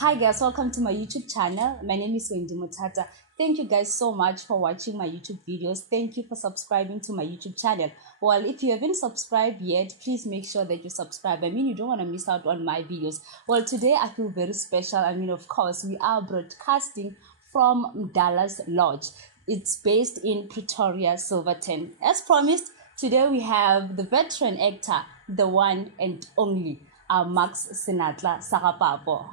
Hi guys, welcome to my YouTube channel. My name is Wendy Mothata. Thank you guys so much for watching my YouTube videos. Thank you for subscribing to my YouTube channel. Well, if you haven't subscribed yet, please make sure that you subscribe. I mean, you don't want to miss out on my videos. Well, today I feel very special. I mean, of course, we are broadcasting from Dallas Lodge. It's based in Pretoria, Silverton. As promised, today we have the veteran actor, the one and only, Macks Papo.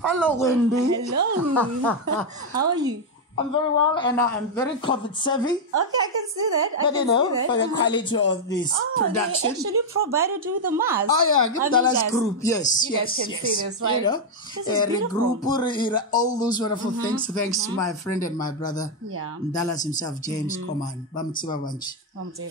Hello, Wendy. Hello. How are you? I'm very well, and I'm very COVID savvy. Okay, I can see that. But you know, for the quality of this production. They actually provided you with the mask. Oh yeah, give Dallas group. Yes, you guys can see this, right? You know, this is beautiful. all those wonderful things. Thanks to my friend and my brother, Dallas himself, James Coman,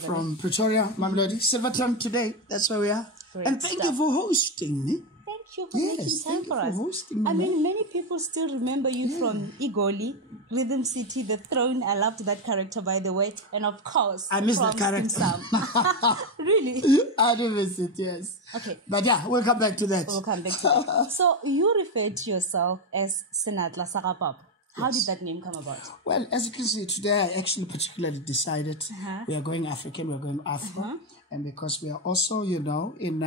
from Pretoria, Marothi, Silverton today. That's where we are. Great and thank you for hosting me. Thank you for making time for us. I mean, many people still remember you from Igoli, Rhythm City, The Throne. I loved that character, by the way. And of course, I miss that character. Saam. Really? I do miss it, yes. Okay. But yeah, we'll come back to that. We'll come back to that. So you referred to yourself as Senatla Papo. How did that name come about? Well, as you can see, today I actually particularly decided we are going African, we are going Afro. And because we are also, you know, in...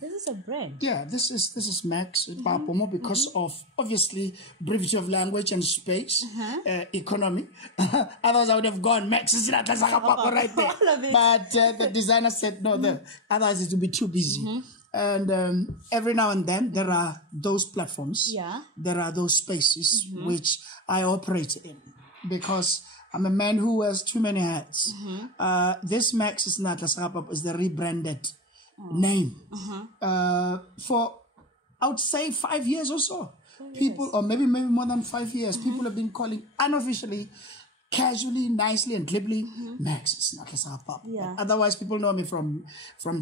this is a brand. Yeah, this is Macks Papo, because of, obviously, brevity of language and space, economy. Otherwise, I would have gone Macks Papo right there. But the designer said, no, otherwise it would be too busy. And every now and then, there are those platforms, there are those spaces which I operate in, because I'm a man who wears too many hats. This Macks Papo is the rebranded name. For, I would say, 5 years or so. People, or maybe more than 5 years, people have been calling unofficially, casually, nicely, and glibly, Macks Papo. Otherwise, people know me from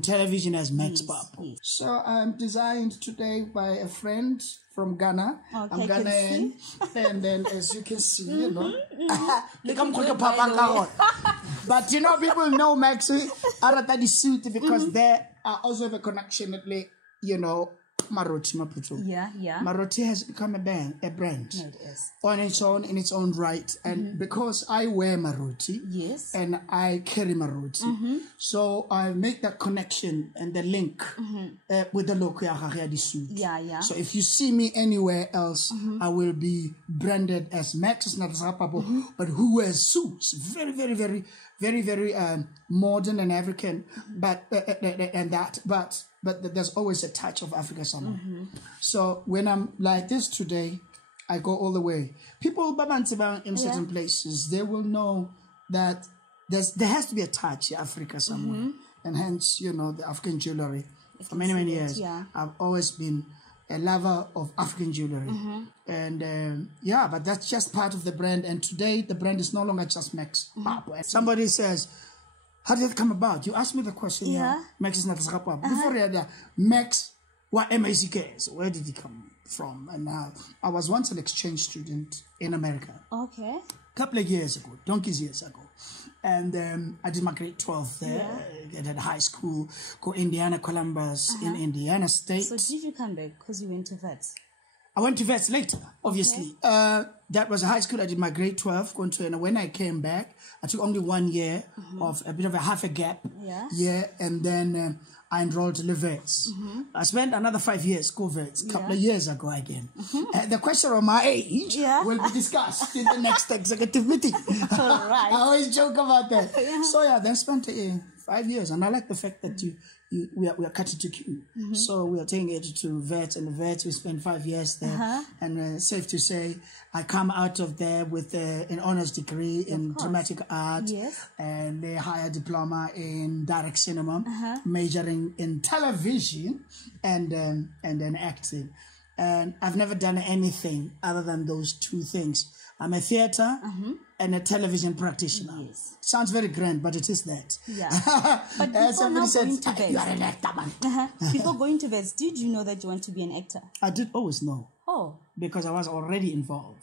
television as Macks Papo. So I'm designed today by a friend from Ghana. I'm Ghanaian. And then, as you can see, you know, but you know, people know Macks Arata suit because they are also have a connection, you know, Marothi, Maphuthuma. Marothi has become a brand it is. On its own, in its own right. And because I wear Marothi and I carry Marothi, so I make that connection and the link with the local suit. So if you see me anywhere else, I will be branded as Macks Papo, but who wears suits. Very, very, very, very, very modern and African, but but there's always a touch of Africa somewhere. So when I'm like this today, I go all the way. People in certain places, they will know that there has to be a touch of Africa somewhere. And hence, you know, the African jewelry. For many, many years, I've always been a lover of African jewelry. And but that's just part of the brand. And today, the brand is no longer just Macks Papo. Somebody says, how did it come about? You asked me the question. Macks Papo. Before that, Macks, what M-A-C-K? So where did it come from? And I was once an exchange student in America. Okay. A couple of years ago, donkeys years ago. And I did my grade 12 there. I did high school, go Indiana, Columbus, in Indiana State. So did you come back because you went to vets? I went to vets later, obviously. That was a high school. I did my grade 12. And when I came back, I took only 1 year of a bit of a half a gap year. And then I enrolled to vets. I spent another 5 years, go vets, a couple of years ago again. The question of my age will be discussed in the next executive meeting. All right. I always joke about that. So then spent 5 years. And I like the fact that we are cutting to queue. So we are taking it to vets, and the vets, we spent 5 years there. And safe to say, I come out of there with an honors degree in dramatic art and a higher diploma in direct cinema, majoring in television and then acting. And I've never done anything other than those two things. I'm a theater and a television practitioner. Sounds very grand, but it is that. But before now going to vets, you are an actor, man. Before going to vets, did you know that you want to be an actor? I did always know. Oh. Because I was already involved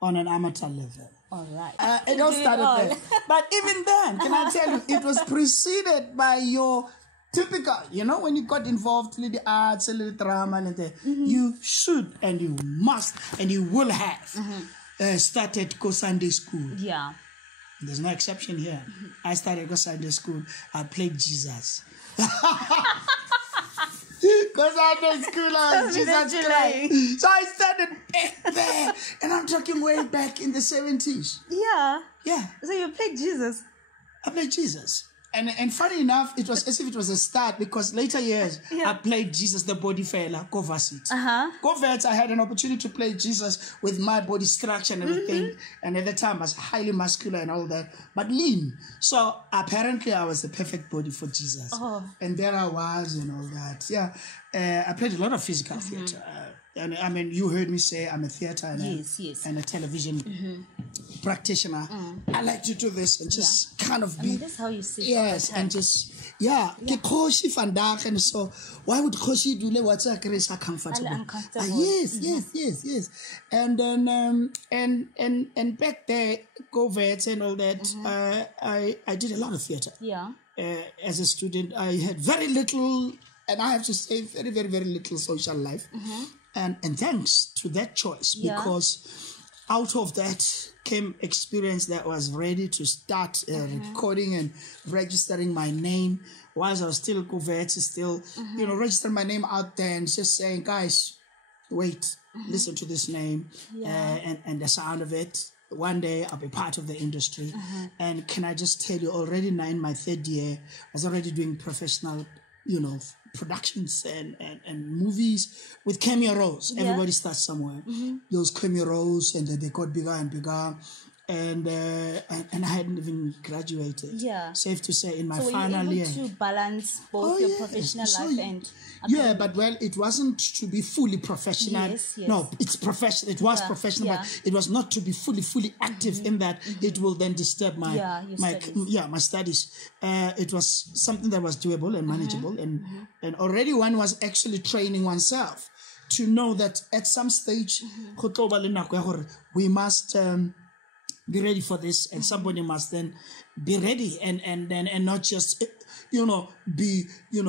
on an amateur level. All right. It all started there. But even then, can I tell you, it was preceded by your typical, you know, when you got involved with the arts and the drama, and you should and you must and you will have started go Sunday school. Yeah. There's no exception here. I started go Sunday school. I played Jesus. Because I know school, I was Jesus Christ. So I started back there. And I'm talking way back in the 70s. Yeah. Yeah. So you played Jesus? I played Jesus. And funny enough, it was as if it was a start, because later years, I played Jesus, the body fella, go varsity. Go vets, I had an opportunity to play Jesus with my body structure and everything. And at the time, I was highly muscular and all that, but lean. So apparently, I was the perfect body for Jesus. And there I was and all that. Yeah, I played a lot of physical theater. And I mean, you heard me say I'm a theater and, and a television practitioner. I like to do this and just kind of be. I mean, that's how you see. Yes, and just and so why would Koshi do what's uncomfortable? Yes. And then and back there, go vets and all that. I did a lot of theater. Yeah. As a student, I had very little, and I have to say, very, very, very little social life. And thanks to that choice, because out of that came experience that was ready to start recording and registering my name. Whilst I was still still, you know, registering my name out there and just saying, guys, wait, listen to this name and the sound of it. One day I'll be part of the industry. And can I just tell you, already now in my third year, I was already doing professional, you know, productions and movies with cameo roles. Everybody starts somewhere. Those cameo roles, and then they got bigger and bigger. And I hadn't even graduated. Yeah. Safe to say, in my final year. So you were able to balance both your professional life and... but well, it wasn't to be fully professional. Yes. No, it's professional. It was professional, but it was not to be fully active in that. It will then disturb my studies. It was something that was doable and manageable, and already one was actually training oneself to know that at some stage, we must be ready for this, and somebody must then be ready and not just be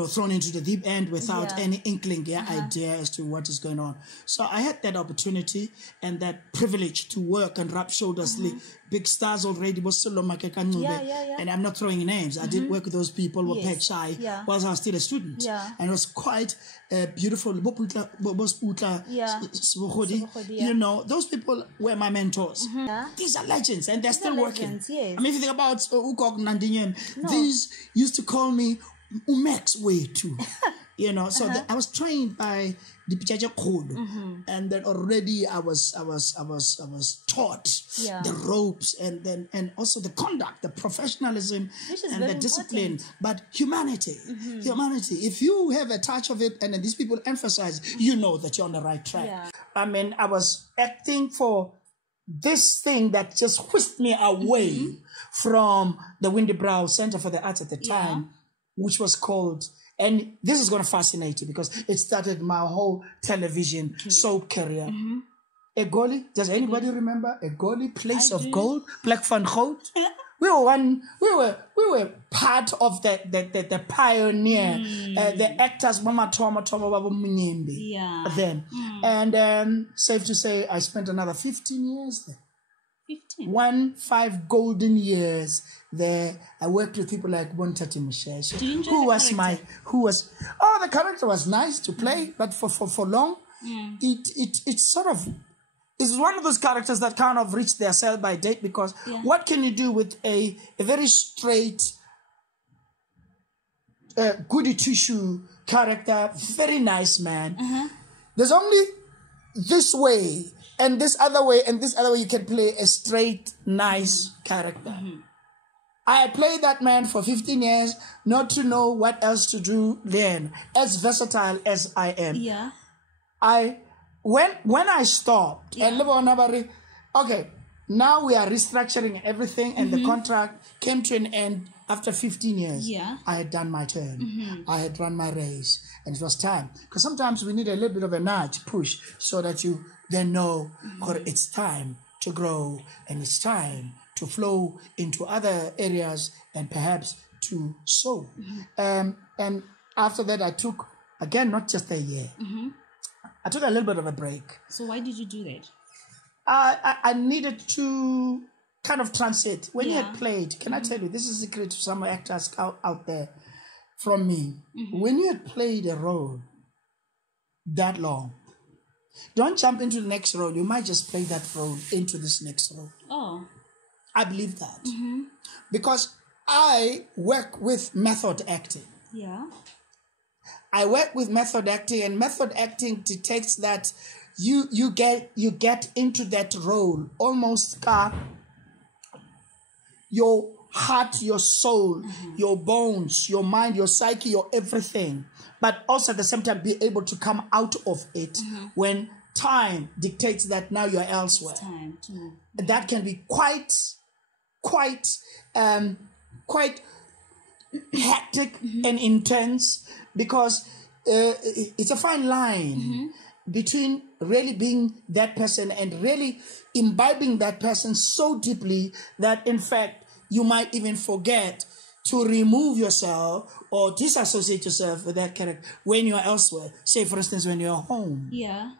thrown into the deep end without any inkling idea as to what is going on. So I had that opportunity and that privilege to work and rub shoulders with big stars already. And I'm not throwing names. I did work with those people who were paid shy whilst I was still a student. And it was quite beautiful. You know, those people were my mentors. These are legends, and they're still working. I mean, if you think about Ukok Nandinyen, these used to call me Macks way too. You know, so I was trained by the Pichaja code, and then already I was taught the ropes, and also the conduct, the professionalism, and the discipline, but humanity. If you have a touch of it, and then these people emphasize, you know that you're on the right track. I mean, I was acting for this thing that just whisked me away from the Wendy Center for the Arts at the time, which was called, and this is going to fascinate you because it started my whole television soap career. Egoli, does anybody remember Egoli, Place of Gold, Black Van Goud? We were part of the pioneer, the actors, Mama Toma Baba Munyembe, then. And safe to say, I spent another 15 years there. 5 golden years there. I worked with people like Bontati Musheshe, the character was nice to play, but for long, it sort of is one of those characters that kind of reached their sell by date, because what can you do with a very straight, goody two-shoe character, very nice man. There's only this way, and this other way, and this other way you can play a straight, nice character. I played that man for 15 years, not to know what else to do then, as versatile as I am. When I stopped, and okay, now we are restructuring everything, and the contract came to an end after 15 years. I had done my turn. I had run my race, and it was time. Because sometimes we need a little bit of a nudge, push, so that you then know it's time to grow, and it's time to flow into other areas, and perhaps to sow. And after that, I took, again, not just a year. I took a little bit of a break. So why did you do that? I needed to kind of transit. When you Yeah. had played, can I tell you, this is a secret to some actors out there from me. When you had played a role that long, don't jump into the next role. You might just play that role into this next role. Oh. I believe that. Because I work with method acting. Yeah. I work with method acting, and method acting detects that you get into that role almost your heart, your soul, your bones, your mind, your psyche, your everything, but also at the same time be able to come out of it when time dictates that now you're elsewhere. Time to... That can be quite hectic and intense, because it's a fine line between really being that person and really imbibing that person so deeply that in fact you might even forget to remove yourself or disassociate yourself with that character when you're elsewhere. Say, for instance, when you're home. Yeah.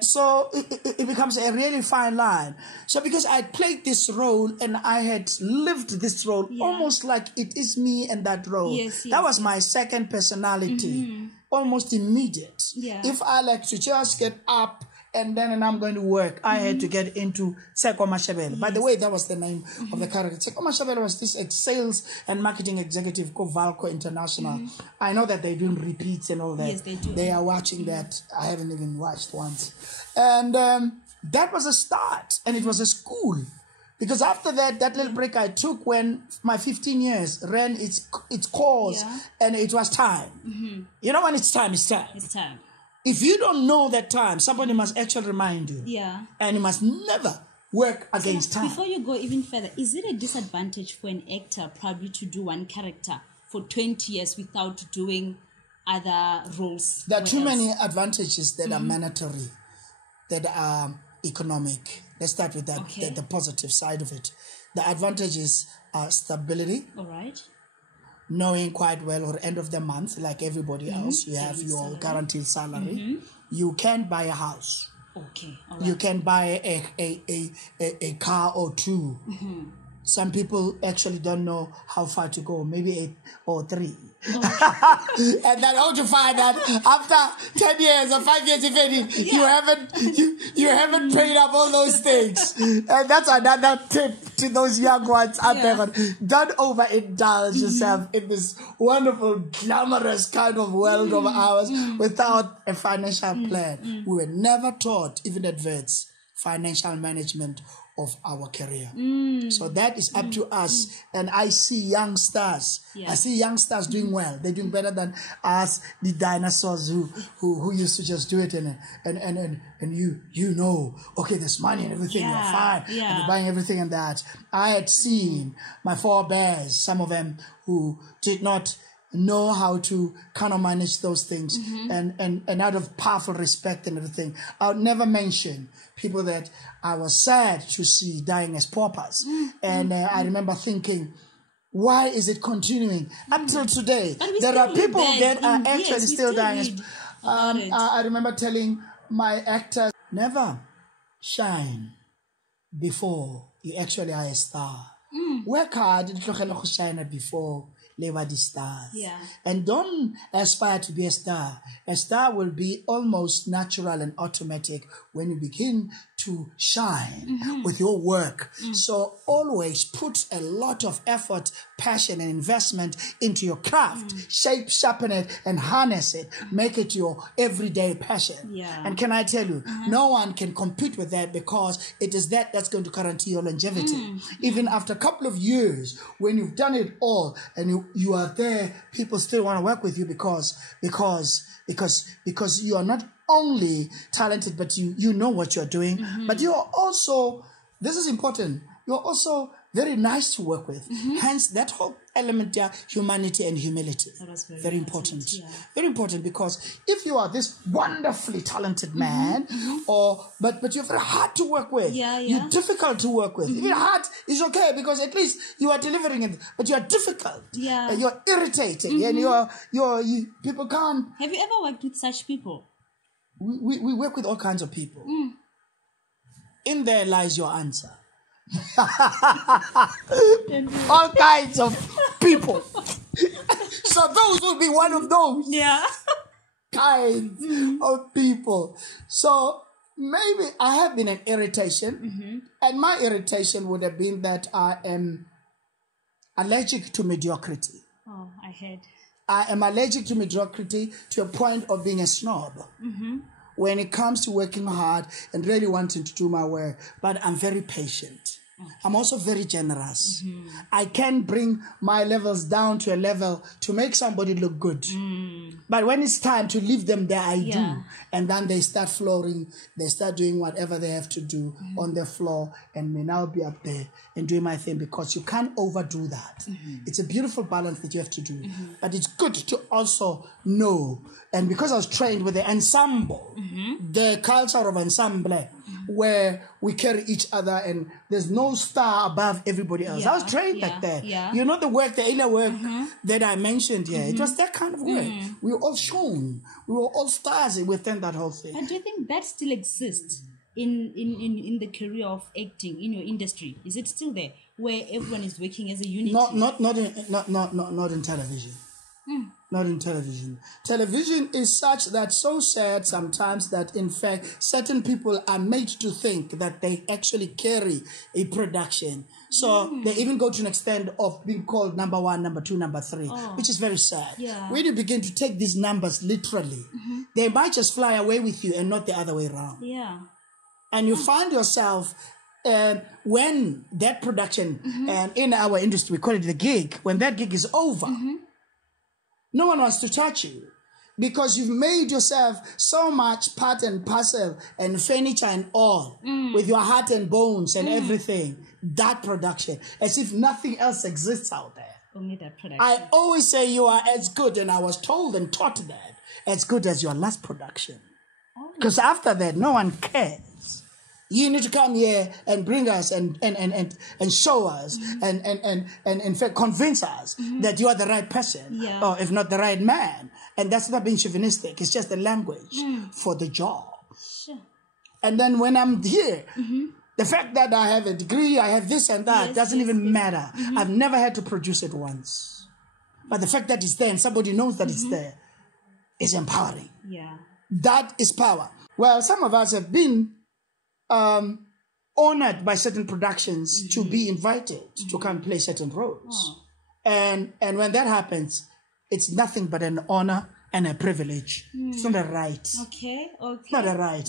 So it becomes a really fine line. So because I played this role and I had lived this role almost like it is me and that role. That was my second personality, almost immediate. Yeah. If I like to just get up and I'm going to work, I had to get into Seko Mashabela. By the way, that was the name of the character. Seko Mashabela was this sales and marketing executive called Valco International. I know that they're doing repeats and all that. Yes, they do. They are watching that. I haven't even watched once. And that was a start. And it was a school. Because after that little break I took when my 15 years ran its course and it was time. You know when it's time, it's time. It's time. If you don't know that time, somebody must actually remind you. Yeah. And you must never work against time. Before you go even further, is it a disadvantage for an actor probably to do one character for 20 years without doing other roles? There are too many advantages that are mandatory, that are economic. Let's start with that, the positive side of it. The advantages are stability. All right. Knowing quite well, or end of the month, like everybody else, you have your guaranteed salary. You can buy a house. Okay. All right. You can buy a car or two. Some people actually don't know how far to go, maybe 8 or 3. And then how to find that after 10 years or 5 years, if any, you haven't paid up all those things. And that's another tip to those young ones out there. Don't overindulge yourself in this wonderful, glamorous kind of world of ours without a financial plan. We were never taught, even at vets, financial management of our career. So that is up to us. And I see young stars. I see young stars doing well. They're doing better than us, the dinosaurs who used to just do it and you know, okay, there's money and everything, you're fine. And you're buying everything and that. I had seen my forebears, some of them who did not know how to kind of manage those things and out of powerful respect and everything. I would never mention people that I was sad to see dying as paupers. And I remember thinking, why is it continuing until today? There are people that are actually still dying as I remember telling my actors, never shine before you actually are a star. Work hard to shine before the stars. And don't aspire to be a star. A star will be almost natural and automatic when you begin to shine with your work. So always put a lot of effort, passion, and investment into your craft. Shape, sharpen it, and harness it. Make it your everyday passion. And can I tell you, no one can compete with that, because it is that's going to guarantee your longevity. Even after a couple of years, when you've done it all and you are there, people still want to work with you because you are not only talented, but you know what you're doing, but you are also, this is important, you're also very nice to work with. Hence, that whole element there, humanity and humility. That was very important. Yeah. Very important, because if you are this wonderfully talented man, but you're very hard to work with, you're difficult to work with. Even hard is okay, because at least you are delivering it, but you are difficult. Yeah. You're irritating, and people can't. Have you ever worked with such people? We work with all kinds of people. In there lies your answer. All kinds of people. So those will be one of those kinds of people. So maybe I have been an irritation, and my irritation would have been that I am allergic to mediocrity. Oh, I heard. I am allergic to mediocrity to a point of being a snob. When it comes to working hard and really wanting to do my work, but I'm very patient. I'm also very generous. I can bring my levels down to a level to make somebody look good. But when it's time to leave them there, I do. And then they start flooring. They start doing whatever they have to do on the floor, and may now be up there and doing my thing, because you can't overdo that. It's a beautiful balance that you have to do. But it's good to also know. And because I was trained with the ensemble, the culture of ensemble, where we carry each other and there's no star above everybody else. I was trained like that. You know, the work, the inner work that I mentioned here, it was that kind of work. We were all shown. We were all stars within that whole thing. But do you think that still exists in the career of acting in your industry? Is it still there, where everyone is working as a unit? Not in television. Not in television. Television is such that so sad sometimes that in fact certain people are made to think that they actually carry a production. So they even go to an extent of being called number 1, number 2, number 3, which is very sad. When you begin to take these numbers literally, they might just fly away with you and not the other way around. And you find yourself when that production, and in our industry we call it the gig, when that gig is over, no one wants to touch you, because you've made yourself so much part and parcel and furniture and all, with your heart and bones and everything. That production, as if nothing else exists out there. Only that production. I always say you are as good, and I was told and taught that, as good as your last production. Because after that, no one cares. You need to come here and bring us and show us and in fact convince us that you are the right person, or if not the right man. And that's not being chauvinistic. It's just a language for the job. And then when I'm here, the fact that I have a degree, I have this and that, doesn't even matter. I've never had to produce it once. But the fact that it's there and somebody knows that it's there is empowering. That is power. Well, some of us have been honored by certain productions to be invited to come play certain roles. And when that happens, it's nothing but an honor and a privilege. It's not a right. It's not a right.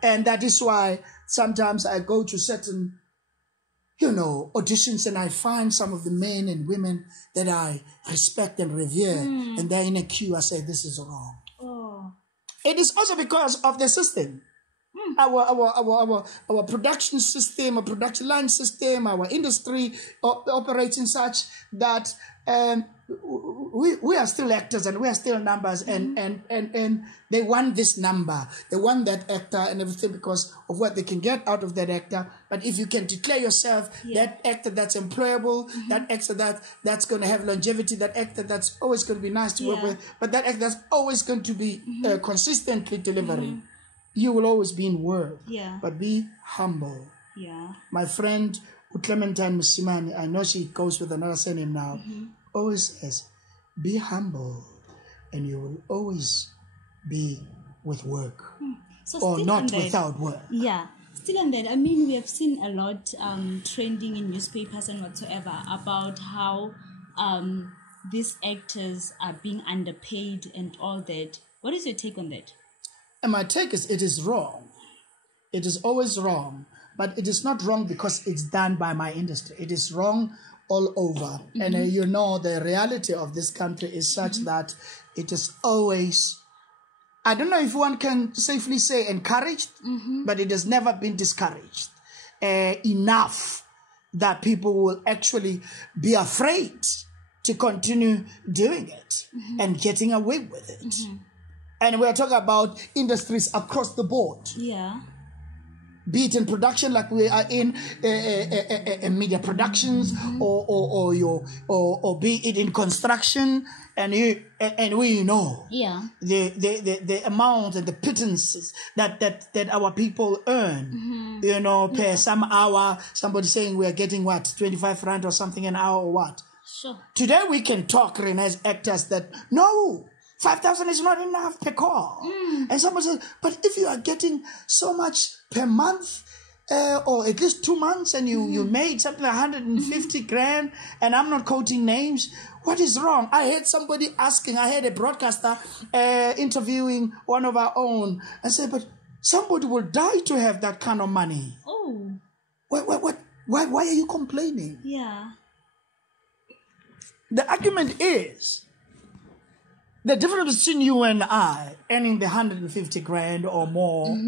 And that is why sometimes I go to certain, auditions, and I find some of the men and women that I respect and revere, and they're in a queue. I say, this is wrong. It is also because of the system. Our production system, our production line system, our industry operates in such that we are still actors and we are still numbers, and they want this number, they want that actor and everything because of what they can get out of that actor. But if you can declare yourself that actor that's employable, that actor that's going to have longevity, that actor that's always going to be nice to work with, but that actor that's always going to be consistently delivering, you will always be in word. But be humble. My friend Clementine Musimani, I know she goes with another surname now, always says, be humble and you will always be with work, or not without work. Still on that, I mean, we have seen a lot trending in newspapers and whatsoever about how these actors are being underpaid and all that. What is your take on that? And my take is, it is wrong. It is always wrong. But it is not wrong because it's done by my industry. It is wrong all over. And the reality of this country is such that it is always, I don't know if one can safely say encouraged, but it has never been discouraged enough that people will actually be afraid to continue doing it and getting away with it. And we're talking about industries across the board. Yeah. Be it in production, like we are in media productions, or be it in construction, and we know the amount and the pittances that our people earn. You know, per some hour. Somebody saying we are getting what, 25 rand or something an hour or what. Sure. Today we can talk, as actors, that no, 5,000 is not enough per call. And someone says, but if you are getting so much per month, or at least 2 months, and you made something like 150 grand, and I'm not quoting names, what is wrong? I heard somebody asking, I heard a broadcaster interviewing one of our own, and said, but somebody will die to have that kind of money. Oh. Why are you complaining? Yeah. The argument is, the difference between you and I earning the 150 grand or more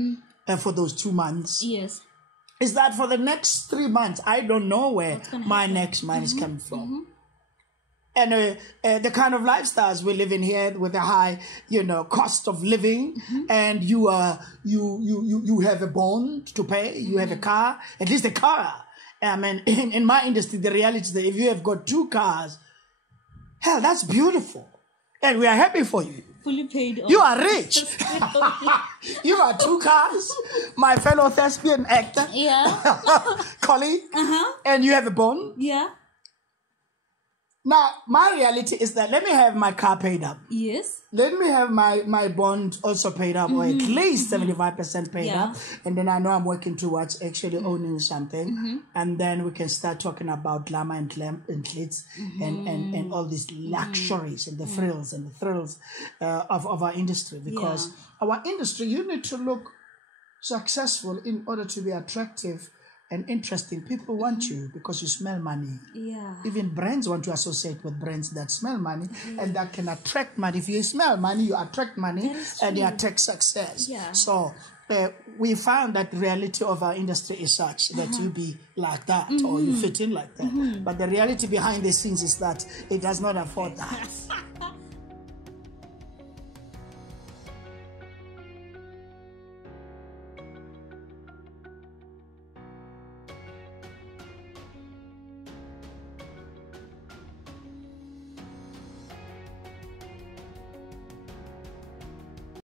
for those 2 months is that for the next 3 months, I don't know where my next money is coming from. And the kind of lifestyles we live in here with a high, cost of living, and you have a bond to pay, you have a car, at least a car. I mean, in my industry, the reality is that if you have got 2 cars, hell, that's beautiful. And we are happy for you. Fully paid off. You are rich. You got 2 cars, my fellow thespian actor, colleague, and you have a bond. Yeah. Now, my reality is that let me have my car paid up. Yes. Let me have my bond also paid up, or at least 75% paid up. And then I know I'm working towards actually owning something. And then we can start talking about glamour and glitz and all these luxuries and the frills and the thrills of our industry. Because our industry, you need to look successful in order to be attractive and interesting. People want you because you smell money. Yeah. Even brands want to associate with brands that smell money and that can attract money. If you smell money, you attract money and you attract success. Yeah. So we found that the reality of our industry is such that you be like that or you fit in like that. But the reality behind the scenes is that it does not afford that.